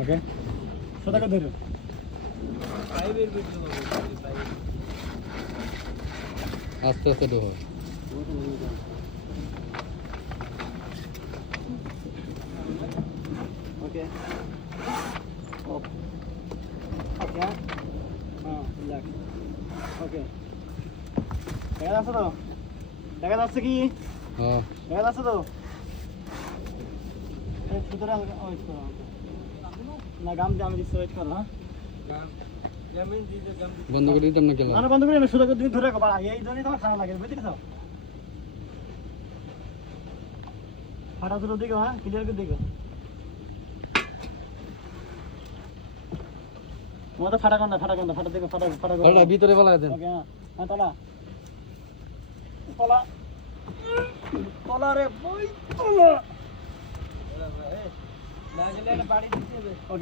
ওকে সোজা করে ধরো পাইপের ভিতরে পাইপ আস্তে আস্তে ঢোক ওকে অফ ওকে হ্যাঁ রিল্যাক্স ওকে দেখা যাচ্ছে তো দেখা যাচ্ছে কি হ্যাঁ দেখা যাচ্ছে তো এই সুতরাং ওয়েট করো না গাম দিয়ে আমি দিচ্ছি ওয়েট করো হ্যাঁ গাম লেমন দিতে গাম বন্ধ করে দিতাম না গেলাম না বন্ধ করে না সোজা করে ধরে রাখো বাড়া এই জন্যই তোমার খারাপ লাগে বুঝতে পেরেছো ফাটা দুটো দিকে হ্যাঁ ক্লিয়ার করে দিকে তোমাদের ফাটা কোনটা ফাটা দিকে ফাটা বলটা ভিতরে বলা দেন ওকে হ্যাঁ তলা তলা তলা রে বই তলা লাগলে একটা বাড়ি দিতে হবে ওকে